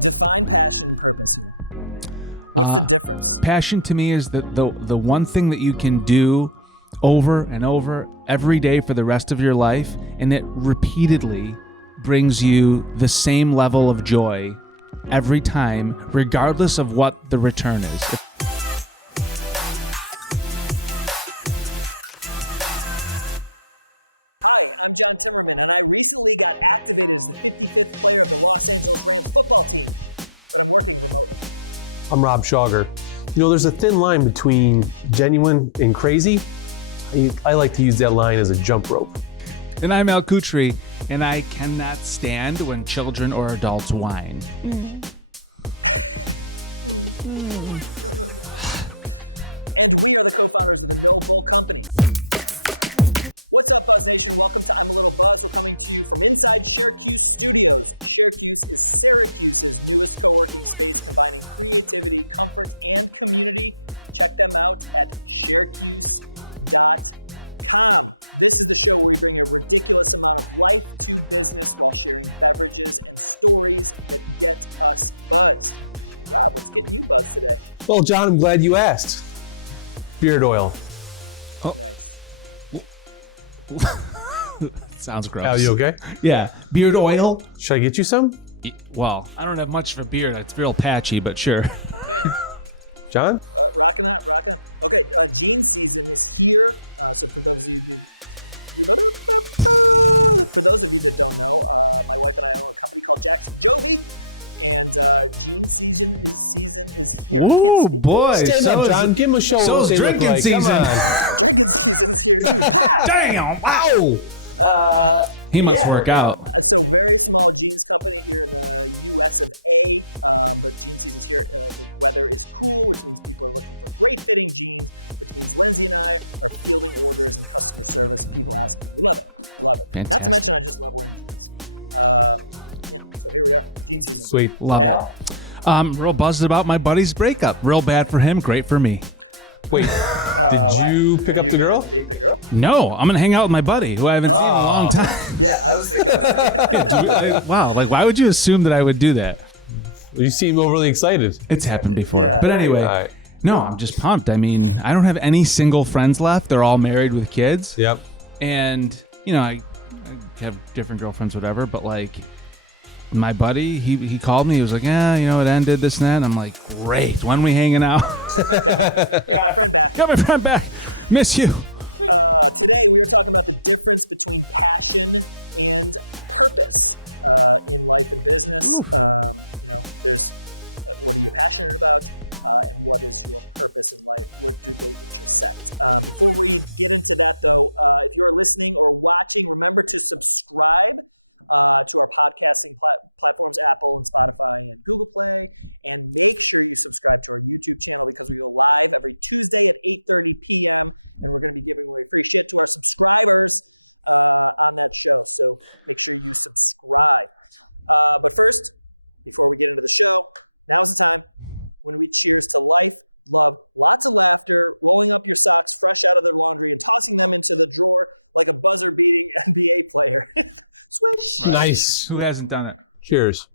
Define passion and purpose here. What's the difference? Passion to me is the one thing that you can do over and over every day for the rest of your life, and it repeatedly brings you the same level of joy every time, regardless of what the return is. Hi, I'm John Timmerman, and I recently got activated as the 55th player of the Los Angeles Rams football team, but I'm working remotely. I'm Rob Schauger. You know, there's a thin line between genuine and crazy. I like to use that line as a jump rope. And I'm Al Kutri, and I cannot stand when children or adults whine. And we are the co-founders of the NoBull company. What's up, Buzz Nation? Welcome to I'm a Little Buzz. We're coming to you from inside Sharecuse Studios. Sharecuse is Syracuse's newest co-working space, combining creativity, comfort, and community. Check them out at sharecuse.com. This is the show where we bring a ridiculous amount of life to business while sharing beverages and stories that get us buzzed. Rob, what's getting you buzzed today? Well, John, I'm glad you asked. Beard oil. Oh. Nice. Sounds gross. Al, you okay? Yeah. Beard oil? Should I get you some? Well, I don't have much for beard. It's real patchy, but sure. John? Rocking on. Okay, jean season is here. So for those of you that don't know, my wife and I own a company called Jackson Jovi, and jean season is here. Ooh, I can't speak boy. Stand up, John. Give them a show of what they look like. Season. Come on. Drinking season's here too. Damn! Ow! He must work out. So very small jeans company here in the US of A, but jean season's here. The weather is cool, which means people are looking for great fitting jeans, which means Lindsay and I are fielding orders and customer service and people asking. We love it. Fantastic. Not to mention, I just love wearing jeans. So here we are, jean season. Sweet. Love Al? it. I'm real buzzed about my buddy's breakup. Real bad for him, great for me. Wait, did you pick up the girl? Date the girl? No, I'm gonna hang out with my buddy, who I haven't seen in a long time. Yeah, I was thinking. Wow, why would you assume that I would do that? You seem overly excited. It's happened before. Yeah. But anyway, All right. no, I'm just pumped. I mean, I don't have any single friends left. They're all married with kids. Yep. And, you know, I have different girlfriends, whatever, but like, my buddy, he called me. He was like, yeah, you know, it ended, this and that. And I'm like, great. When are we hanging out? Got my friend back. Got my friend back. Miss you. Today we are talking about the difference between passion and purpose in life and business. There's what are you passionate about, and what is your purpose in life? Where do they intersect? Before we get into that, though, if you are listening or watching, remember to subscribe to our podcasting platforms, Apple and Spotify and Google Play, and make sure you subscribe to our YouTube channel because we go live every Tuesday at 8:30 p.m. and we're going to be giving away free shit to our subscribers on that show. So make sure you subscribe. But first, before we get into the show, now's the time when we cheers to life, love, lots of laughter, rolling up your socks fresh out of their laundry and tossing them into the drawer like a buzzer-beating NBA player. Swish. Nice. Who hasn't done it? Cheers.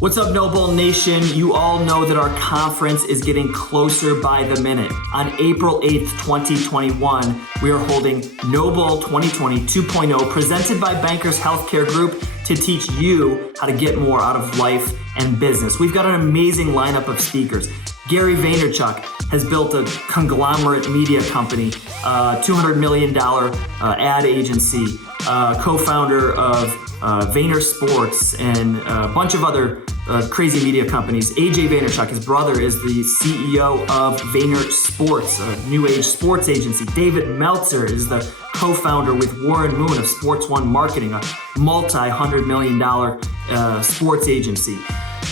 What's up, NoBull Nation? You all know that our conference is getting closer by the minute. On April 8th, 2021, we are holding NoBull 2020 2.0, presented by Bankers Healthcare Group, to teach you how to get more out of life and business. We've got an amazing lineup of speakers. Gary Vaynerchuk has built a conglomerate media company, $200 million ad agency, co-founder of Vayner Sports and a bunch of other crazy media companies. AJ Vaynerchuk, his brother, is the CEO of Vayner Sports, a new age sports agency. David Meltzer is the co-founder with Warren Moon of Sports One Marketing, a multi-$100 million sports agency.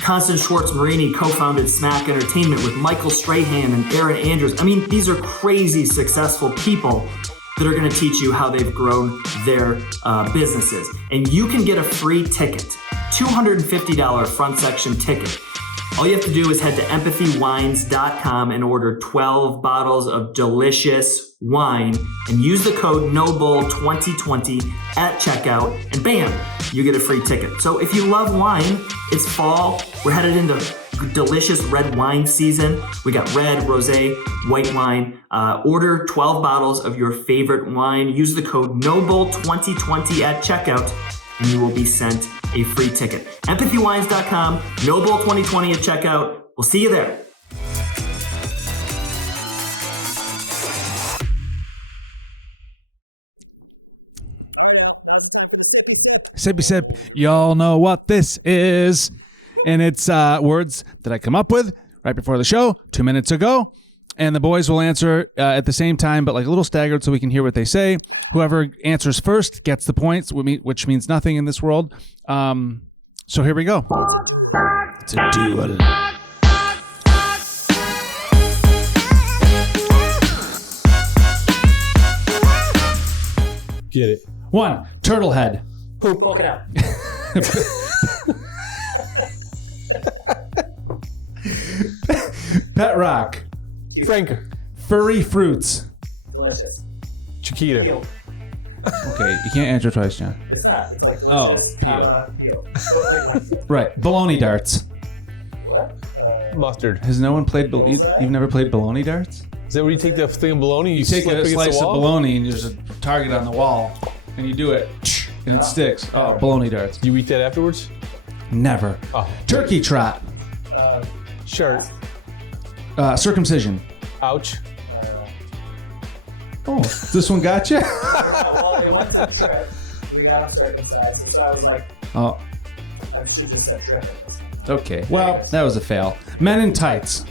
Constance Schwartz-Marini co-founded Smack Entertainment with Michael Strahan and Aaron Andrews. I mean, these are crazy successful people that are going to teach you how they've grown their businesses. And you can get a free ticket, $250 front section ticket. All you have to do is head to empathywines.com and order 12 bottles of delicious wine and use the code NoBull2020 at checkout, and bam, you get a free ticket. So if you love wine, it's fall. We're headed into delicious red wine season. We got red, rosé, white wine. Order 12 bottles of your favorite wine. Use the code NoBull2020 at checkout, and you will be sent a free ticket. EmpathyWines.com, NoBull2020 at checkout. We'll see you there. All right, Al, now's the time for the Sippy Sip. Sippy Sip. Y'all know what this is. And it's words that I come up with right before the show, 2 minutes ago. And the boys will answer at the same time, but like a little staggered so we can hear what they say. Whoever answers first gets the points, which means nothing in this world. So here we go. It's a duel. It's a duel. Get it. 1, turtle head. Poke it out. Pet rock. Cute. Frank. Furry fruits. Delicious. Chiquita. Peeled. Okay, you can't answer twice, John. It's not. It's like delicious, peeled. So like when peeled. Right. Baloney darts. What? Mustard. Has no one played Bullseye? You've never played baloney darts? Is that where you take the thing of bologna, you Take slip a against slice the wall? of bologna and just target on the wall, and you do it. And No, it sticks. never. Oh, baloney darts. Do you eat that afterwards? Never. Oh. Turkey trot. Sure. Circumcision. Ouch. Oh, this one got you? I don't know. Well, it went to trip. We got him circumcised, and so I was like, Oh, I should just said trip, I guess. okay. Well, Anyways. that was a fail. Men in tights.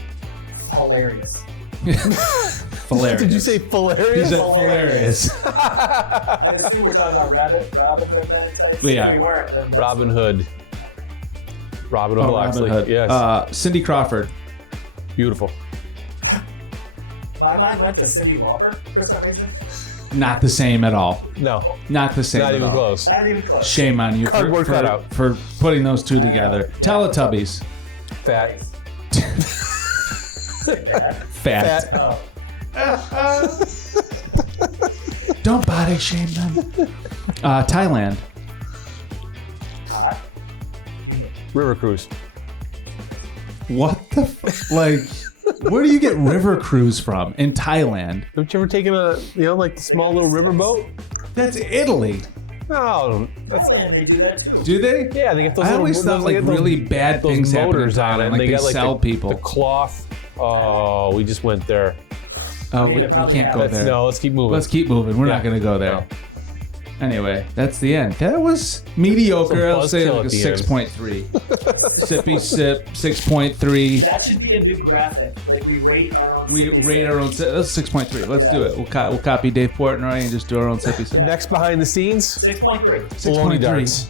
Hilarious. Hilarious. Did you say hilarious? Hilarious. I assume we're talking about Robin Hood Men in Tights. If Yeah. we weren't, then that's Robin Hood. Robin of Loxley. Robin Hood. Yes. Cindy Crawford. Beautiful. My mind went to Cyndi Lauper for some reason. Not the same at all. No. Not the same. Not at even all. close. Not even close. Shame on you. Cardboard for- cutout. For putting those two I know. together. Yeah. Teletubbies. Fat. Is it bad? Fat. Oh. Don't body shame them. Thailand. Hot. Humid. River cruise. What the where do you get river cruise from in Thailand? Haven't you ever taken a, like the They got small the little river sticks. boat? That's Italy. Oh, Thailand, they do that too. Do they? yeah, they get those I little, always thought, they get those really bad those things motors happen on it, and like they got like sell the people. cloth. Oh, we just went there. I mean, it probably happens. Let's keep moving. Let's keep moving. We're not Yeah. going to go there. No. Anyway, that's the end. That was mediocre. It's a I'll say buzzkill like at the end. 6.3. Sippy Sip 6.3. That should be a new graphic. Like we rate our own Sippy Sip. That's 6.3. Let's Yeah. do it. We'll copy Dave Portnoy and just do our own Sippy Sip. Yeah. Next behind the scenes, 6.3. bologna darts.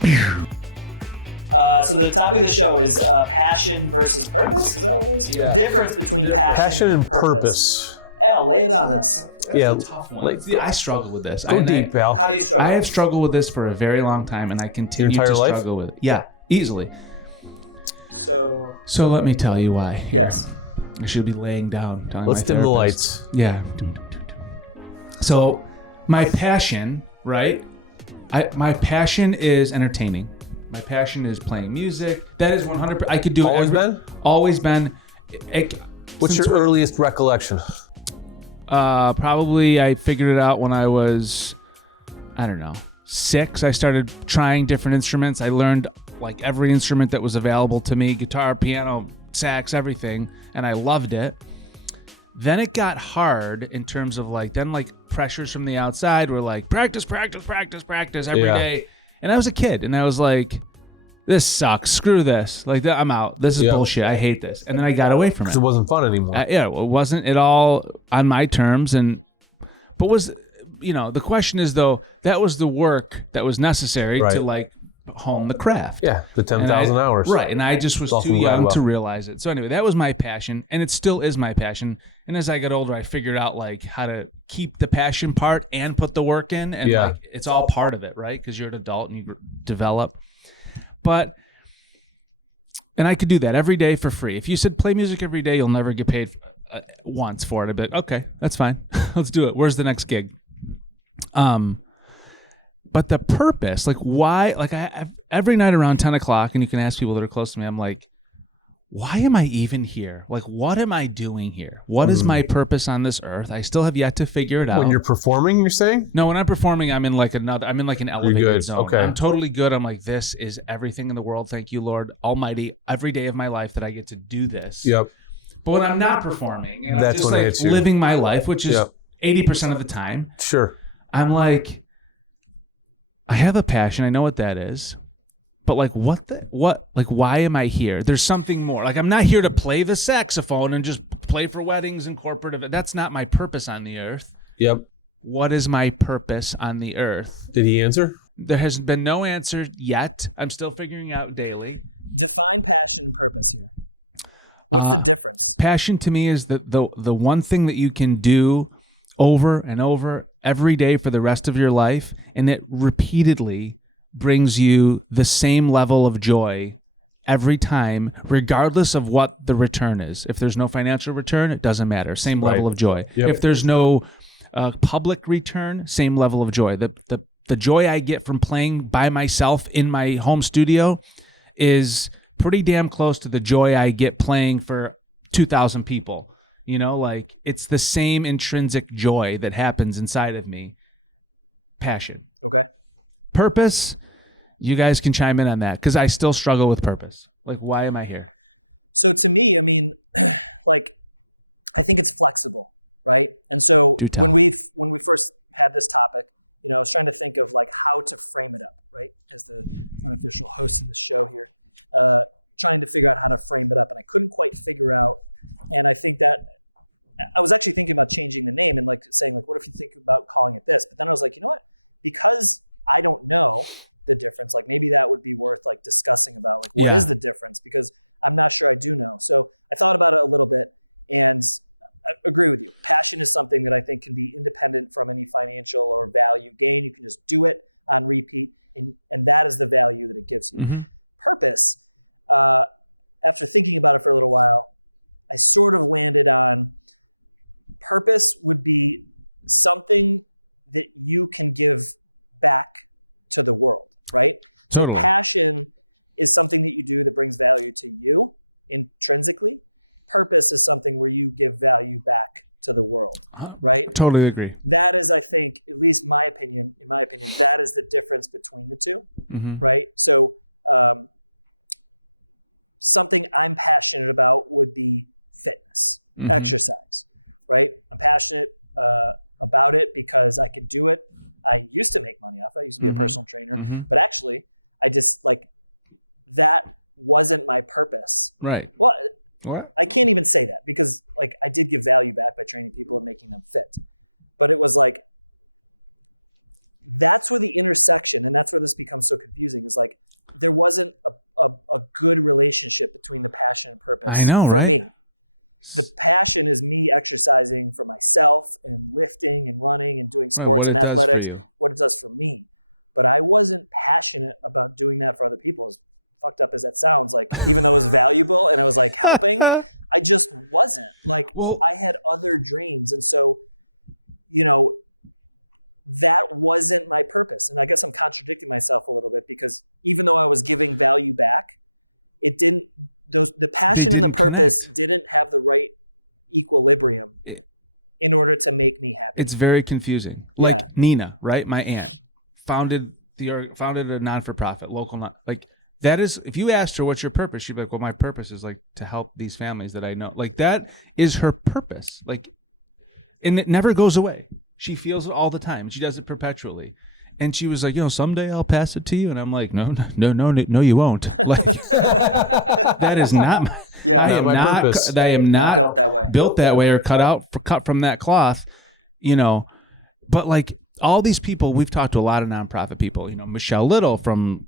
So the topic of the show is passion versus purpose. Is that what it is? Yeah. Difference between Passion and purpose. Al, lay it on us. Yeah, Tough one. See, I struggle with this. go deep, pal. How do you struggle? I have struggled with this for a very long time, and I continue Your entire to life? struggle with it. Yeah, easily. So So let me tell you why. yes. I should be laying down. telling Let's my dim the therapist. lights. Yeah. So my passion, right? My passion is entertaining. My passion is playing music. That is 100%. I could do Always every- been? Always been. What's your earliest recollection? Probably I figured it out when I was, I don't know, 6. I started trying different instruments. I learned like every instrument that was available to me, guitar, piano, sax, everything, and I loved it. Then it got hard in terms of like pressures from the outside were like practice every day. Yeah. And I was a kid and I was like, this sucks. Screw this. Like I'm out. This is Yep. bullshit. I hate this. And then I got away from Because it. it wasn't fun anymore. Yeah, it wasn't at all on my terms. But the question is though, that was the work that was necessary Right. to like hone the craft. Yeah, the 10,000 hours. Right, and I just was Dalton too young Gladwell. to realize it. So anyway, that was my passion, and it still is my passion. And as I got older, I figured out like how to keep the passion part and put the work in, and Yeah. like, it's all part of it, right? Because you're an adult and you develop. And I could do that every day for free. If you said play music every day, you'll never get paid once for it. I'd be like, okay, that's fine. let's do it. Where's the next gig? But the purpose, like why, like every night around 10 o'clock, and you can ask people that are close to me, I'm like, why am I even here? Like, what am I doing here? What is my purpose on this earth? I still have yet to figure it out. When you're performing, you're saying? No, when I'm performing, I'm in like an elevated You're good. zone. Okay. I'm totally good. I'm like, this is everything in the world. Thank you, Lord Almighty, every day of my life that I get to do this. Yep. But when I'm not performing, and That's I'm when it just hits you. living my life, which is Yep. 80% of the time, Sure. I'm like, I have a passion. I know what that is. But like, why am I here? There's something more. Like, I'm not here to play the saxophone and just play for weddings and corporate events. That's not my purpose on the earth. Yep. What is my purpose on the earth? Did he answer? There has been no answer yet. I'm still figuring out daily. Define passion and purpose here. What's the difference? Passion to me is the one thing that you can do over and over every day for the rest of your life, and it repeatedly brings you the same level of joy every time, regardless of what the return is. If there's no financial return, it doesn't matter. Same level of joy. Yep. If there's no public return, same level of joy. The joy I get from playing by myself in my home studio is pretty damn close to the joy I get playing for 2,000 people. You know, like, it's the same intrinsic joy that happens inside of me. Passion. Okay. Purpose, you guys can chime in on that, because I still struggle with purpose. Like, why am I here? So to me, I mean, like, I think it's flexible, right? And so when we first had this topic, you know, I was trying to think of like how to frame it up, right? As the unofficial host of the show here, trying to figure out how to frame it up, and I couldn't quite figure out. And I think that I was actually thinking about changing the name and like saying like, what if you think about calling it this? But then I was like, you know what? Because I don't know the difference, like maybe that would be worth like discussing about like what is the difference, because I'm not sure I do know. So I thought about it a little bit, and I agree with you. Passion is something that I think can be independent from any financial or value gain. You can just do it on repeat, and that is the value that it gives you. Mm-hmm. Purpose, after thinking about it for a little while, I sort of landed on purpose would be something that you can give back to the world, right? Totally. So passion is something that you do that brings value to you intrinsically. Purpose is something where you give value back to the world, right? Totally agree. That is, I think, at least in my opinion, that is the difference between the two, right? So something I'm passionate about would be fitness, exercise, right? I'm passionate about it because I can do it. I used to make money off it. I used to be a personal trainer, but actually I just like, that wasn't my purpose. Right. Well, I can't even say that, because like I did give value back by training people and making them fit, but it was like, that's where the intersection, and that's where this becomes so confusing, is like, there wasn't a good relationship between the passion and purpose for me. The passion is me exercising for myself and lifting and running and doing sports and athletics, what it does for me. But I wasn't passionate about doing that for other people. As fucked up as that sounds, like, even though it was valuable and it was like helping, I just wasn't. Like, I had other dreams. And so, you know, that wasn't my purpose. And I guess I'm contradicting myself a little bit, because even though I was giving value back, it didn't, the passion and the purpose didn't have the right equilibrium in order to make me happy. It's very confusing. Like Nina, right? My aunt founded a non-for-profit, local like, that is, if you asked her what's your purpose, she'd be like, well, my purpose is like to help these families that I know. Like, that is her purpose. Like, and it never goes away. She feels it all the time. She does it perpetually. And she was like, you know, someday I'll pass it to you. And I'm like, no, you won't. Like, that is not my purpose. I am not built that way or cut from that cloth, you know. But like, all these people, we've talked to a lot of nonprofit people, you know, Michelle Little from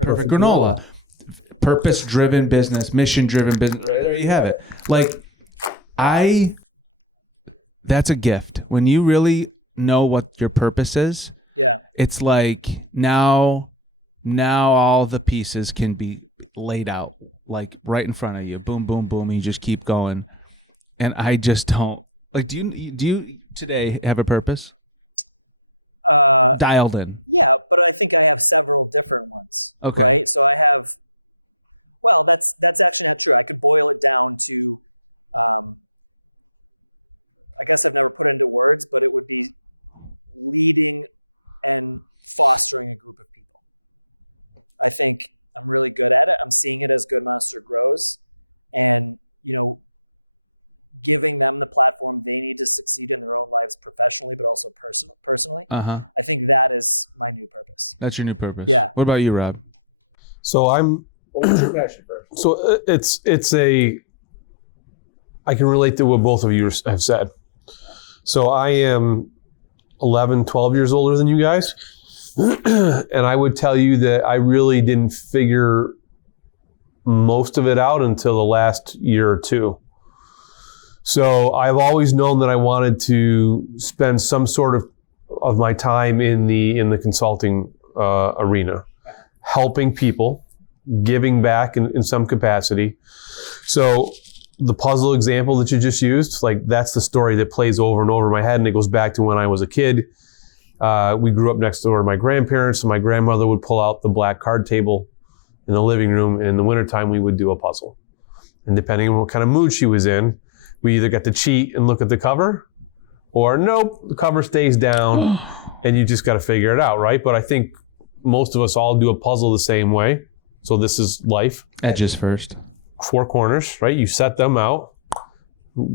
Perfect Granola, purpose-driven business, mission-driven business. Right there you have it. Like, that's a gift. When you really know what your purpose is, it's like now all the pieces can be laid out, like right in front of you. Boom, boom, boom. You just keep going. And I just don't. Like, do you today have a purpose? Dialed in. Yeah, but I think I have several different ones. Okay. Right? So I have, well, that's actually not true. I could boil it down to, I guess I've never put it into words, but it would be leading and fostering a group of people. I think I'm really good at it. I'm seeing it as Good Monster grows, and, giving them the platform they need to succeed in their own lives professionally, but also personally. Uh-huh. I think that is my new purpose. That's your new purpose. Yeah. What about you, Rob? So What was your passion first? So I can relate to what both of you have said. So I am 11, 12 years older than you guys. And I would tell you that I really didn't figure most of it out until the last year or two. So I've always known that I wanted to spend some sort of my time in the consulting arena, helping people, giving back in some capacity. So the puzzle example that you just used, like, that's the story that plays over and over in my head, and it goes back to when I was a kid. We grew up next door to my grandparents, and my grandmother would pull out the black card table in the living room, and in the wintertime we would do a puzzle. And depending on what kind of mood she was in, we either got to cheat and look at the cover, or nope, the cover stays down and you just got to figure it out, right? But I think most of us all do a puzzle the same way. So this is life. Edges first. 4 corners, right? You set them out,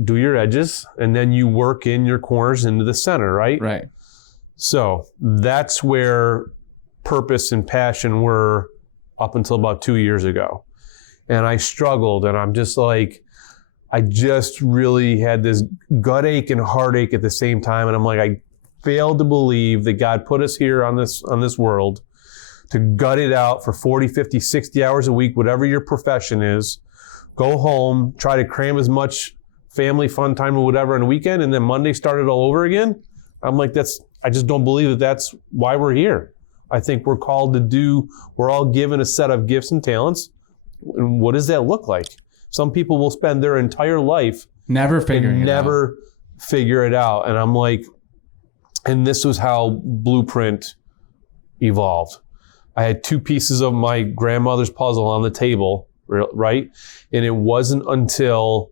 do your edges, and then you work in your corners into the center, right? Right. So that's where purpose and passion were up until about 2 years ago. And I struggled, and I'm just like, I just really had this gut ache and heartache at the same time. And I'm like, I failed to believe that God put us here on this world to gut it out for 40, 50, 60 hours a week, whatever your profession is. Go home, try to cram as much family fun time or whatever on the weekend, and then Monday start it all over again. I'm like, I just don't believe that that's why we're here. I think we're called to we're all given a set of gifts and talents. And what does that look like? Some people will spend their entire life never figure it out. And I'm like, and this was how Blueprint evolved. I had 2 pieces of my grandmother's puzzle on the table, right? And it wasn't until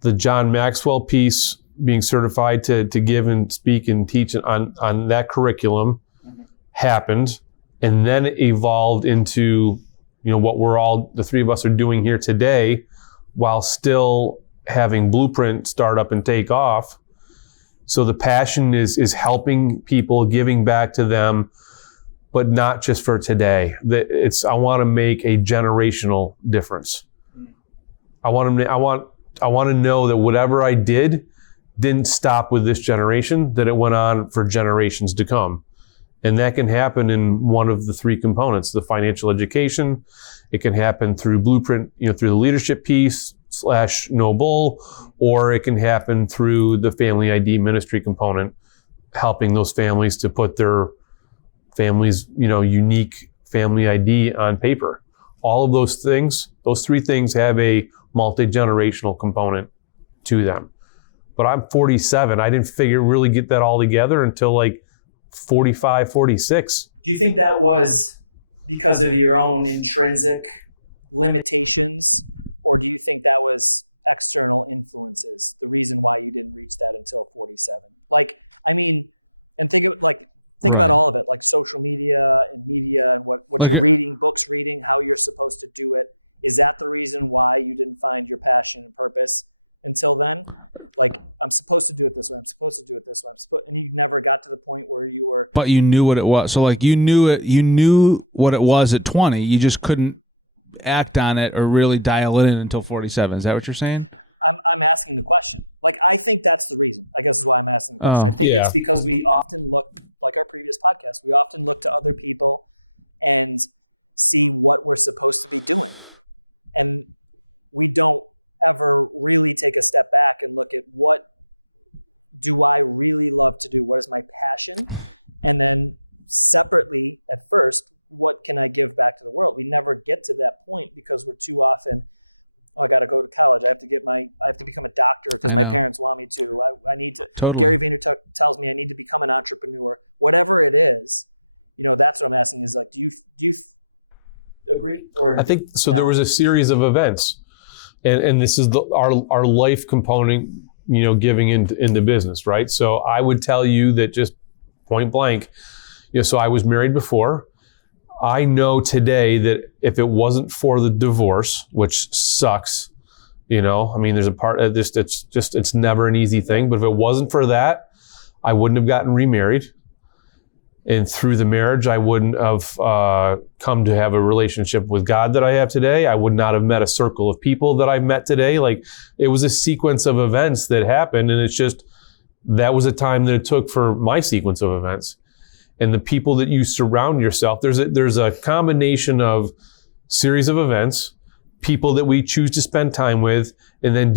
the John Maxwell piece, being certified to give and speak and teach on that curriculum, happened. And then it evolved into, what the 3 of us are doing here today, while still having Blueprint start up and take off. So the passion is helping people, giving back to them, but not just for today. I want to make a generational difference. I want to know that whatever I didn't stop with this generation, that it went on for generations to come. And that can happen in one of the 3 components, the financial education. It can happen through Blueprint, through the leadership piece / NoBull, or it can happen through the family ID ministry component, helping those families to put their family's, unique family ID on paper. All of those things, those 3 things have a multi-generational component to them. But I'm 47. I didn't really get that all together until like 45, 46. Do you think that was because of your own intrinsic limitations, or do you think that was external influences, the reason why you didn't reach that until 47? And think about all of it, like social media and what you're reading, books reading, how you're supposed to do it. Is that the reason why you didn't find your passion and purpose until then? Like, I'm supposed to do it this way. I'm supposed to do it this way. And you never got to the point where you were. But you knew what it was. So like you knew what it was at 20. You just couldn't act on it or really dial it in until 47. Is that what you're saying? I'm asking the question. Like, I think that's the reason. I guess is why I'm asking the question. I think it's because we often look, like our previous podcast, we often look to other people and see what we're supposed to be doing. And we don't ever really take a step back and look at what do I really love to do? What is my passion? And then separately, at first, what can I give back to the world? We never get to that point because we're too often oh, I got to go to college. I have to become a doctor because my parents want me to. I need to. Totally. Gary Vaynerchuk tells me I need to become an entrepreneur. Whatever it is, that's what I'm asking is like, do you agree? Or I think so. No? There was a series of events, and this is our life component, giving into business, right? So I would tell you that just point blank, so I was married before. I know today that if it wasn't for the divorce, which sucks, there's a part of this, it's never an easy thing. But if it wasn't for that, I wouldn't have gotten remarried. And through the marriage, I wouldn't have come to have a relationship with God that I have today. I would not have met a circle of people that I've met today. Like, it was a sequence of events that happened. And it's just, that was a time that it took for my sequence of events. And the people that you surround yourself, there's a combination of series of events, people that we choose to spend time with, and then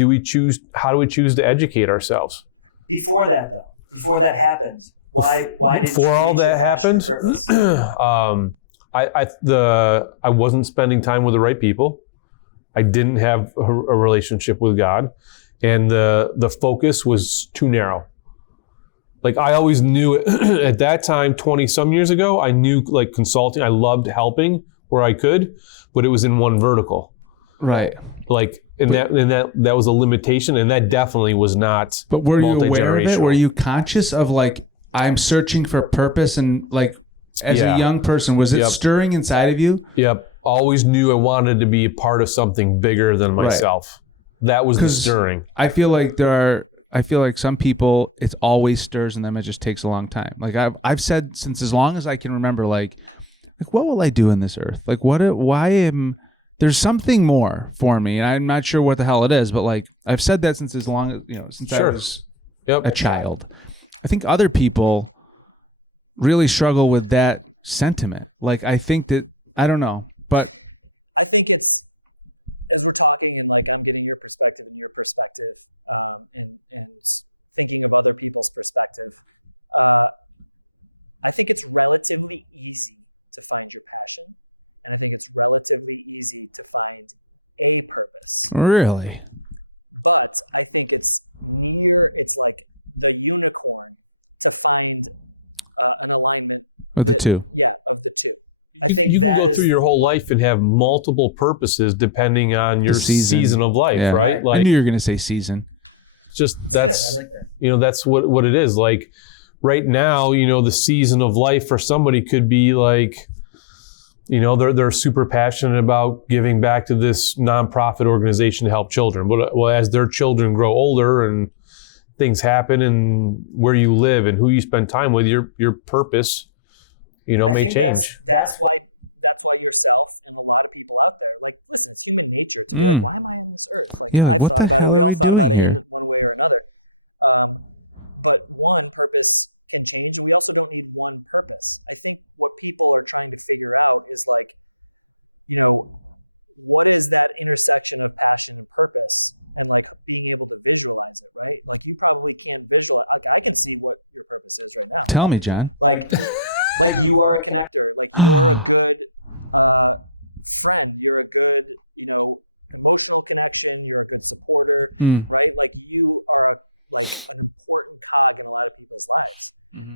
how do we choose to educate ourselves? Before that happened, why did before all that happened? I wasn't spending time with the right people. I didn't have a relationship with God, and the focus was too narrow. Like, I always knew it at that time, 20 some years ago, I knew like consulting, I loved helping where I could, but it was in one vertical. Right. Like, and that was a limitation, and that definitely was not But were you aware of it? multi-generational. Were you conscious of like, I'm searching for purpose, and like, as a young person, was it stirring inside of you? Yep. Always knew I wanted to be a part of something bigger than myself. Right. That was the stirring. I feel like some people, it always stirs in them. It just takes a long time. Like I've said since as long as I can remember, like what will I do in this earth? Like there's something more for me. And I'm not sure what the hell it is, but like I've said that since as long as, since I was a child. I think other people really struggle with that sentiment. Like, I think that, I don't know, but I think it's, as we're talking and like I'm getting your perspective and your perspective, and thinking of other people's perspective, I think it's relatively easy to find your passion, and I think it's relatively easy to find a purpose. Really? But I think it's like the unicorn to find an alignment of the two. Yeah, of the two. I think you can go through your whole life and have multiple purposes depending on your season of life, right? Like, I knew you were going to say season. That's what it is. Like, right now, the season of life for somebody could be like, they're super passionate about giving back to this nonprofit organization to help children. But as their children grow older and things happen, and where you live and who you spend time with, your purpose may change. That's why yourself and a lot of people out there, like, listen, it's human nature to be like, why am I on this earth? Like, I've thought about it. We all thought about it in one way or another. But one purpose can change, and we also don't need one purpose. I think what people are trying to figure out is like, what is that intersection of passion and purpose, and like being able to visualize it, right? Like, you probably can't visualize. Like, I can see what your purpose is right now. Tell me, John. Like you are a connector. Like, you're a good friend. You're a good, emotional connection. You're a good supporter, right? Like, you are an important cog in a lot of people's lives,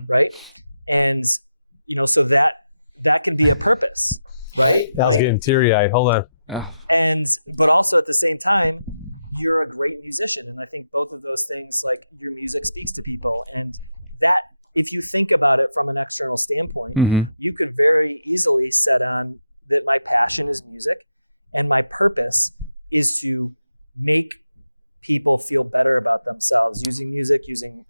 right? And so that can be a purpose, right? I was getting teary-eyed. Hold on. But also at the same time, you're a great musician, and I think both of those things, like, your music speaks to people, and that, if you think about it from an external standpoint, you could very easily set on that my passion is music and my purpose is to make people feel better about themselves using music, using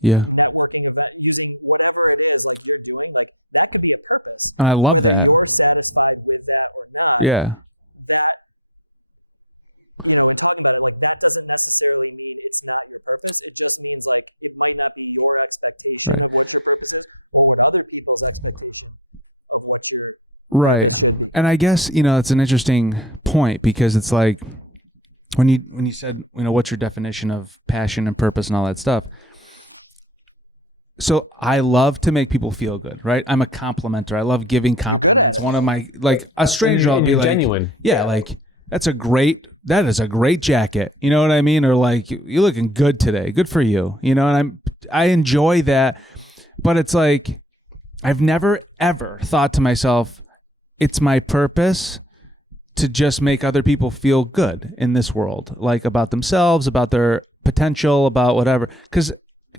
networking event, using whatever it is like you're doing. Like, that could be a purpose. And I love whether that. You're satisfied with that or not. Yeah. That, in talking about it, like, that doesn't necessarily mean it's not your purpose. It just means like it might not be your expectation of what your purpose is, or what other people's expectation of what your purpose should be. And I guess, it's an interesting point, because it's like when you said, what's your definition of passion and purpose and all that stuff. So I love to make people feel good, right? I'm a complimenter. I love giving compliments. You're good at it. It's one of my, like, a stranger will be you're like, genuine. Yeah, like, that is a great jacket. You know what I mean? Or like, you're looking good today. Good for you. You know, and I enjoy that. But it's like, I've never ever thought to myself, it's my purpose to just make other people feel good in this world, like about themselves, about their potential, about whatever. Because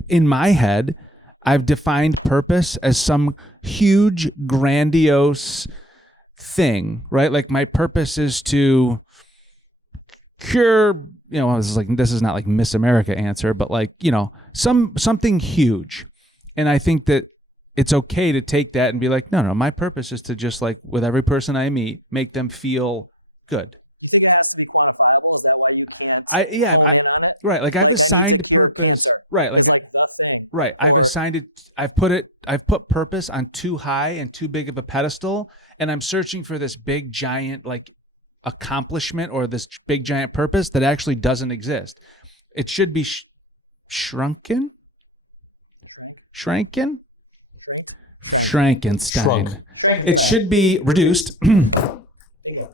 in my head, I've defined purpose as some huge, grandiose thing, right? Like my purpose is to cure, you know, this is not like Miss America answer, but like, you know, something huge. And I think that it's okay to take that and be like, no, my purpose is to just like with every person I meet, make them feel good. You think it has to be quantifiable? Is that why you can't hone in on it? Right. Like I need to cure cancer. Right. Is like the thing. Right. Or I've put purpose on too high and too big of a pedestal. And I'm searching for this big giant like accomplishment or this big giant purpose that actually doesn't exist. It should be shrunken. Shrinken? Frankenstein. It should be reduced. Bingo.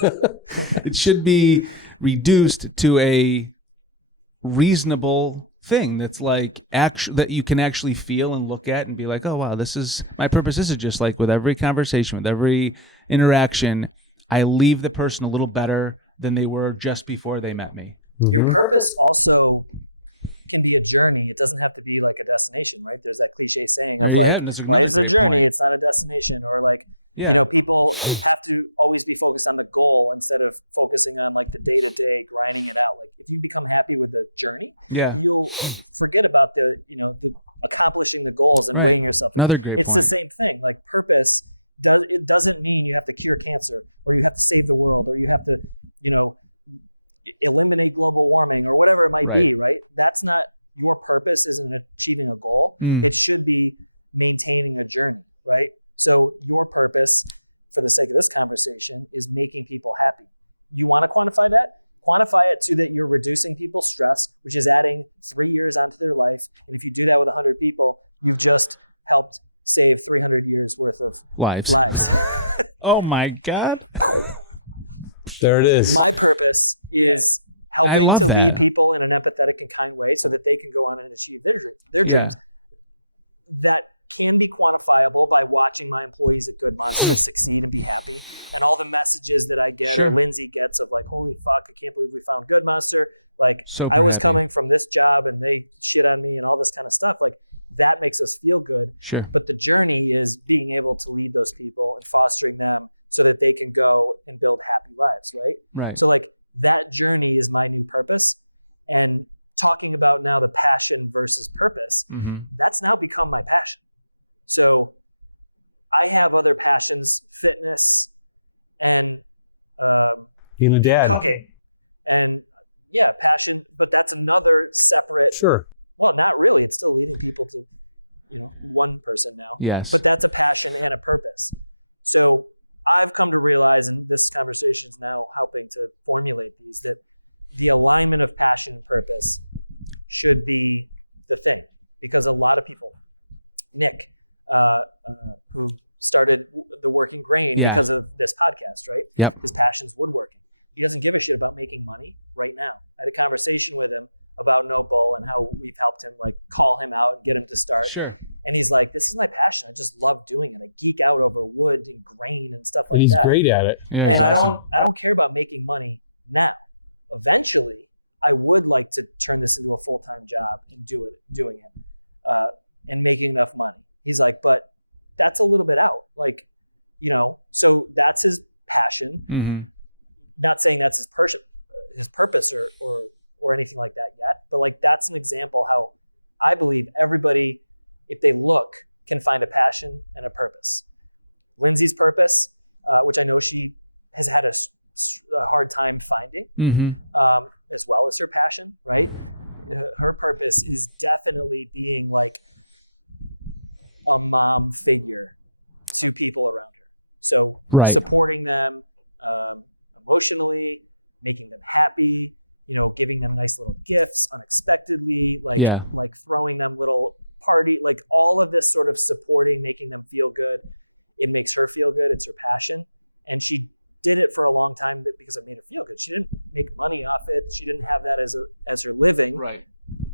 It should be reduced to a reasonable thing that's like that you can actually feel and look at and be like, oh wow, this is my purpose. This is just like with every conversation, with every interaction, I leave the person a little better than they were just before they met me. Mm-hmm. Your purpose also can be a journey. It doesn't have to be like a destination, right? There's that cliche saying of like, life's a journey, it's not a destination. Or like, you know, people have to always be focused on the goal instead of focusing on like the day-to-day grinding it out. Like if you become happy with the journey, you'll forget about the accomplishing the goals and weighing yourself. Another great It's point. the same thing. Like purpose doesn't mean you have to cure cancer or you have to save the world or you have to, eliminate global warming or whatever it might be, right? That's not your purpose. Isn't achieving a goal. It should be maintaining a journey, right? So your purpose, for the sake of this conversation, is making people happy. You want to quantify that? Quantify it to that you're reducing people's stress, which is adding 3 years onto their life. And if you do that with 100 people, you've just helped save 300 years worth of lives. Oh my God. There it is. My purpose is helping to lead people in an empathetic and kind way so that they can go on and achieve their dreams. That can be quantifiable by watching my employees at Good Monster succeed and be happy. And all the messages that I get or Lindsay gets of like, holy fuck, I can't believe we found Good Monster. Like I was coming from this job and they shit on me and all this kind of stuff. Like that makes us feel good. Sure. But the journey is being able to lead those people and fostering them so that they can go and build happy lives, right? Right. So like that journey is my new purpose. And talking about now the passion versus purpose, that's now become my passion. So I have other passions, fitness and being a dad. cooking. And passion, but that's another separate. Sure. Well, not really. It's still leading people to, one person now. Yes. But that's a passion and a purpose. So I've come to realize, and this conversation is now helping to formulate these, that the alignment of passion and purpose should be the thing. Because a lot of people, Nick, who started the Working Grain because of this podcast, right? Yep. His passion's woodworking. He doesn't give a shit about making money right now. I had a conversation with him about NoBull and how we've helped him like call him out and get him to start. Sure. And he's like, this is my passion. I just love doing it. I geek out over wood and grain and stuff like And he's that. great at it. Yeah. And I don't care about making money now. Eventually, I would like to turn this into a full-time job and doing it and making enough money. He's like, but that's a little bit out. Like, so that's his passion. Mm-hmm. Not saying that's his purpose or anything like that yet, but like that's an example how I believe everybody, if they look, can find a passion and a purpose. Lindsay's purpose, which I know she has had a hard time finding, as well as her passion, right? Her purpose is definitely being like a mom figure to people around her. So supporting them emotionally, making them happy, giving them nice little gifts unexpectedly, like throwing them little party, like all of this sort of supporting, making them feel good. It makes her feel good. It's her passion. And she did it for a long time because it made her feel good. She didn't make money off it. She didn't have that as her living. Right.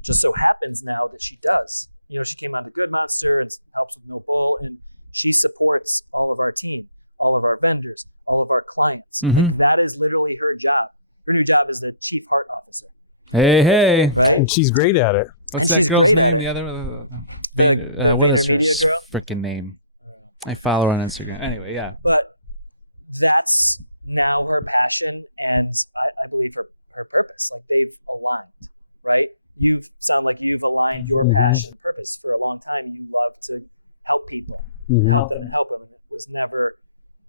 Just so happens now that she does. You know, she came on to Good Monster and helps with NoBull, and she supports all of our team, all of our vendors, all of our clients. Like that is literally her job. Her new job is the chief heart officer. Hey. Right? And she's great at it. And she's great at it. The VaynerMedia girl? Freaking name. I follow her on Instagram. Anyway, yeah. But that's now her passion and I believe her purpose. Like they've aligned, right? Sound like you've aligned your passion and purpose. For a long time, you love to help people, help them. And it was never,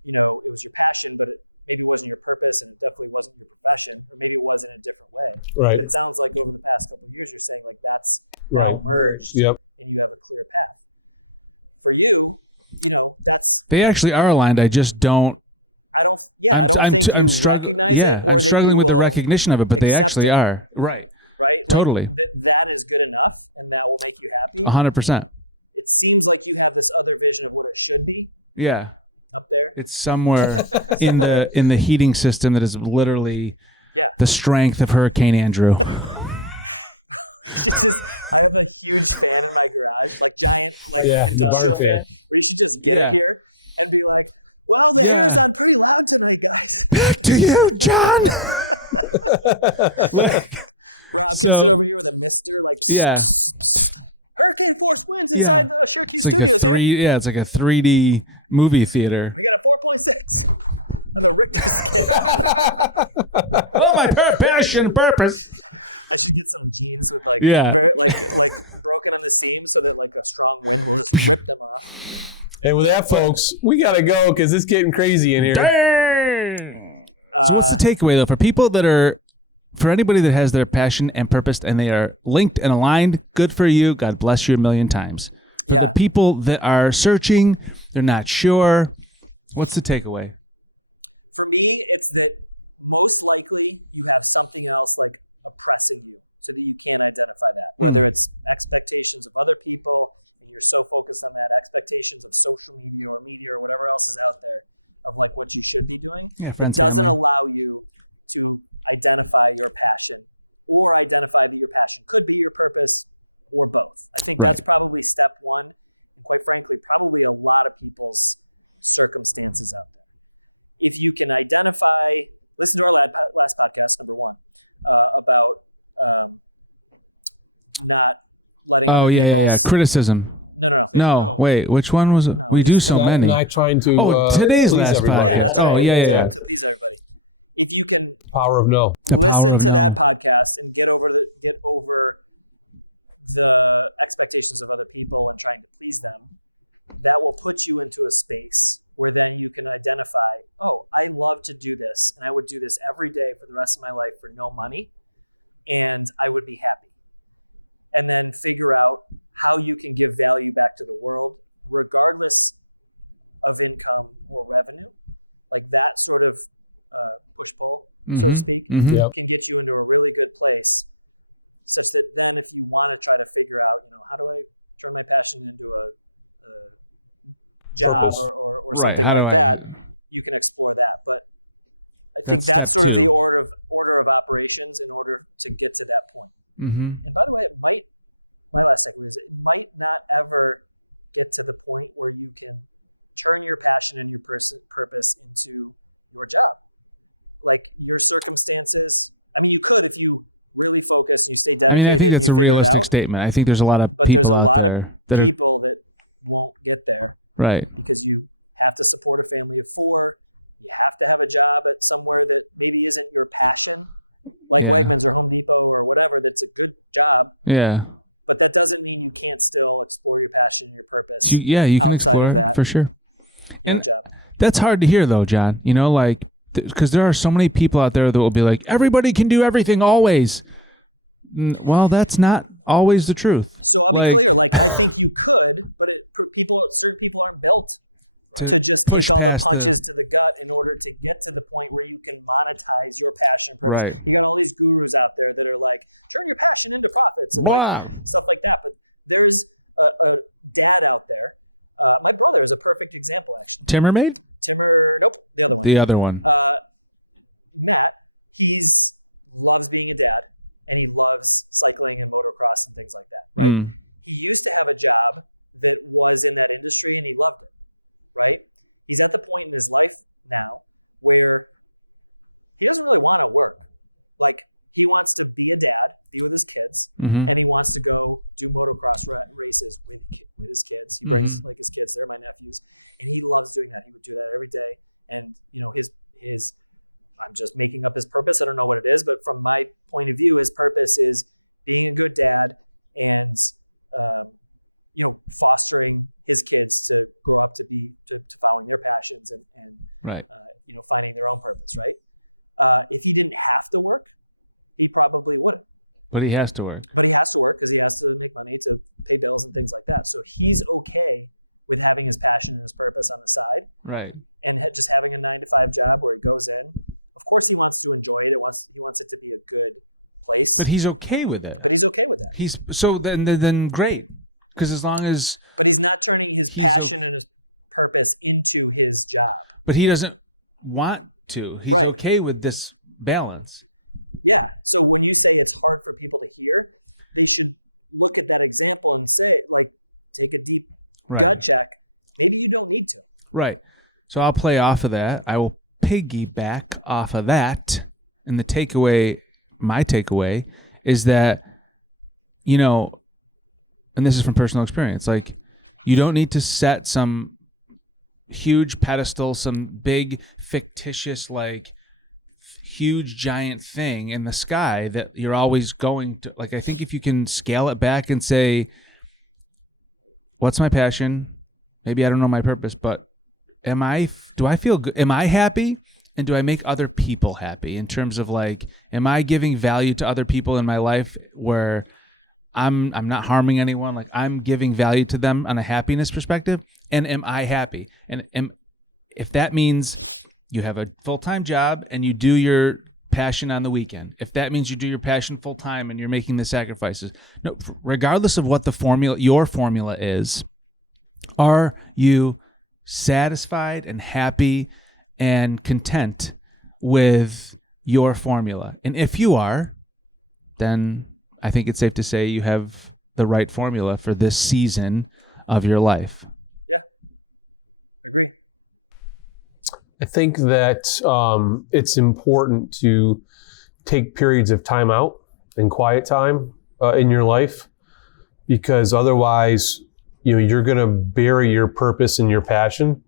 it was your passion, but it maybe wasn't your purpose, and it definitely wasn't your profession, or maybe it was in a different way. Right. But it sounds like over the past couple of years, you're saying like that's now merged, and you have a clear path. For you, that's they actually are aligned. I just don't. I don't think you recognize it, or I'm that struggling you with the will recognition of it, but they actually are. Right. Totally. Like that is good enough, and that will make you happy. 100%. It seems like you have this other vision of what it should be. Yeah. Up there. It's somewhere in the heating system that is literally the strength of Hurricane Andrew. I have a huge fan in my garage, like giant, industrial fan, where you should just get it here and be like, well, the hair's on pretty loud tonight, guys. Back to you, John. Rob can sit over here with a mister, like, hurricane force winds inside the Sharecuse studios here. Yeah, it's like a 3D movie theater. We got a 4.6 on the Richter scale. Oh, my passion and purpose. I should get some jeans with very, like broken on the seams so that like a strong wind will just rip them off. And with that, folks, we got to go because it's getting crazy in here. Dang! So what's the takeaway, though? For anybody that has their passion and purpose and they are linked and aligned, good for you. God bless you a million times. For the people that are searching, they're not sure, what's the takeaway? For me, it's that most likely you have something else like oppressing you so that you can't identify that. Whether it's expectations of other people and you're so focused on that, expectations of social media or whatever else is out there of like what you should be doing. It doesn't allow you to identify your passion or identify that your passion could be your purpose or both. I think that's probably step one. And quite frankly, probably a lot of people's circumstances out there. If you can identify, listen to our last podcast, number 1, about not letting other people's... criticism. No. Wait, which one was it? No, we do so many. Not trying to today's please last everybody. Yeah, that's right. To please everybody. If you can Power of no. listen to that podcast and get over the expectations of other people and trying to please them, that will put you into a space where then you can identify, oh, I love to do this, and I would do this every day for the rest of my life for no money, and I would be happy. And then figure out how you can give value back to the world, regardless of income or revenue. Like that sort of push-pull, so to speak, can get you into a really good place, such that then if you want to try to figure out, how do I turn my passion into a job or something like that, you can explore that. But I think that's sort of the order of operations in order to get to that point. And by the way, my last takeaway is it might not ever get to the point where you can turn your passion and your purpose into your job. Like your circumstances, I mean, you could if you really focus and you stay dedicated. I think and that's you a realistic statement. I think there's a lot of but people there's a lot of people that won't get there. Right. Because you have to support a family of 4. You have to have a job at somewhere that maybe isn't your passion, like Wegmans or Home Depot or whatever. That's a good job. Yeah. But that doesn't mean you can't still explore your passion and your purpose. You can outside of that for sure. No job. That's hard to hear though, John. Because there are so many people out there that will be like, everybody can do everything always. Well, that's not always the truth. So I'll be clear. I think you could, but certain people aren't built to just take all the punches to the gut in order to get to the point where you can monetize your passion and purpose. Right. You got all these gurus out there that are like, turn your passion into profits and stuff like that. But there's a dad out there My brother is a perfect example, actually. Timmermaid? Nope, the other one. The other one. Matt, loves being a dad, and he loves cycling and motocross and things like that, right? He used to have a job that was in that industry, and he loved it, right? He's at the point in his life now where he doesn't really want to work. Like, he wants to be a dad, be with his kids, and he wants to go do motocross races with his kids. He brings like his kids, they're my nephews, and he loves doing that. He would do that every day. And his I'm just making up his purpose. I don't know what it is, but from my point of view, his purpose is being a good dad and fostering his kids to grow up to following their passions and right. Finding their own purpose, right? If he didn't have to work, he probably wouldn't. But he has to work. But he has to work because he has to make money to pay bills and things like that. So he's okay with having his passion and his purpose on the side. Right. And just having a 9-to-5 job where he goes in. Of course he wants to enjoy it. He wants it to be a good place. But he's okay with it. But he's okay with that. He's so then great. Because as long as But he's not turning his passion and his purpose into his job. But he doesn't want to. He's okay with this balance. Yeah. So when you say it's hard for people to hear, they should look at that example and say, like, take a deep gut check. Maybe you don't need to. Right. So I'll play off of that. I will piggyback off of that. And my takeaway is that, and this is from personal experience, like, you don't need to set some huge pedestal, some big fictitious, like, huge giant thing in the sky that you're always going to, like, I think if you can scale it back and say, what's my passion? Maybe I don't know my purpose, but do I feel good? Am I happy? And do I make other people happy in terms of, like, am I giving value to other people in my life where I'm not harming anyone, like, I'm giving value to them on a happiness perspective? And am I happy? And if that means you have a full-time job and you do your passion on the weekend, if that means you do your passion full-time and you're making the sacrifices, no, regardless of what your formula is, are you satisfied and happy and content with your formula? And if you are, then I think it's safe to say you have the right formula for this season of your life. Yeah, agree. I think that it's important to take periods of time out and quiet time in your life, because otherwise, you're going to bury your purpose and your passion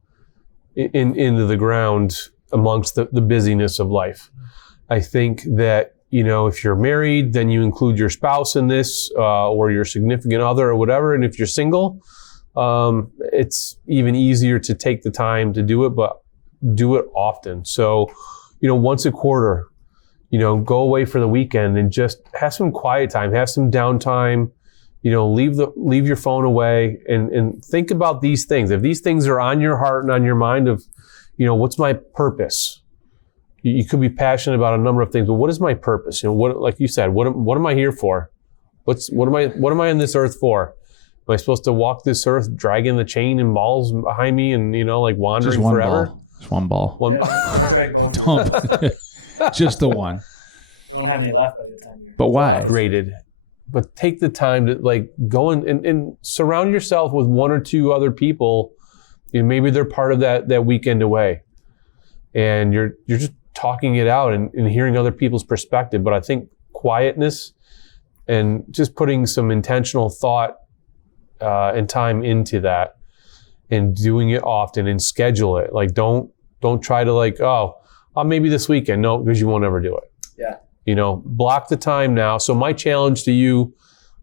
into the ground amongst the busyness of life. I think that, if you're married, then you include your spouse in this, or your significant other or whatever. And if you're single, it's even easier to take the time to do it, but do it often. So, once a quarter, go away for the weekend and just have some quiet time, have some downtime, leave your phone away and think about these things. If these things are on your heart and on your mind of, what's my purpose? You could be passionate about a number of things, but what is my purpose? Like you said, what am I here for? What am I on this earth for? Am I supposed to walk this earth dragging the chain and balls behind me and, wandering forever? Just one ball. Don't drag both your balls. Just the one. You won't have any left by the time you're But why? Rated. But take the time to go and surround yourself with one or two other people. Maybe they're part of that weekend away, and you're just talking it out and hearing other people's perspective. But I think quietness and just putting some intentional thought and time into that, and doing it often and schedule it. Like, don't try to maybe this weekend. No, because you won't ever do it. Yeah. Block the time now. So my challenge to you,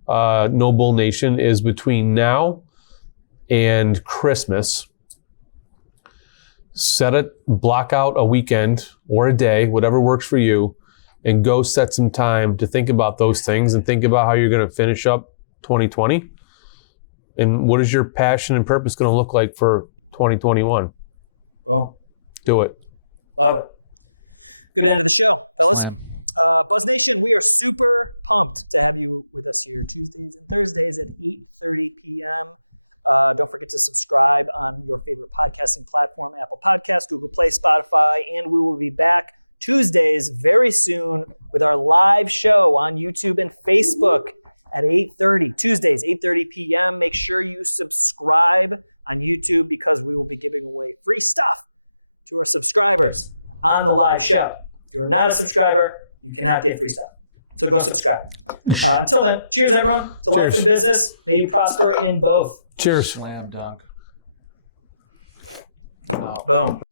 NoBull Nation, is between now and Christmas, block out a weekend or a day, whatever works for you, and go set some time to think about those things and think about how you're going to finish up 2020. And what is your passion and purpose going to look like for 2021? Well, do it. Love it. Good end of the show, fellas. Buzz Nation, we are super pumped to have you with us here Tuesdays and Thursdays at 8:30 p.m. Don't forget to subscribe on your favorite podcasting platform, Apple Podcasts, Google Play, Spotify, and we will be back Tuesdays very soon with our live show on YouTube and Facebook at 8:30. Tuesdays, 8:30 p.m. Make sure you subscribe on YouTube because we will be giving away free stuff to our subscribers on the live show. If you're not a subscriber, you cannot get free stuff. So go subscribe. Until then, cheers everyone to life and business. May you prosper in both. Cheers. Slam dunk. Boom.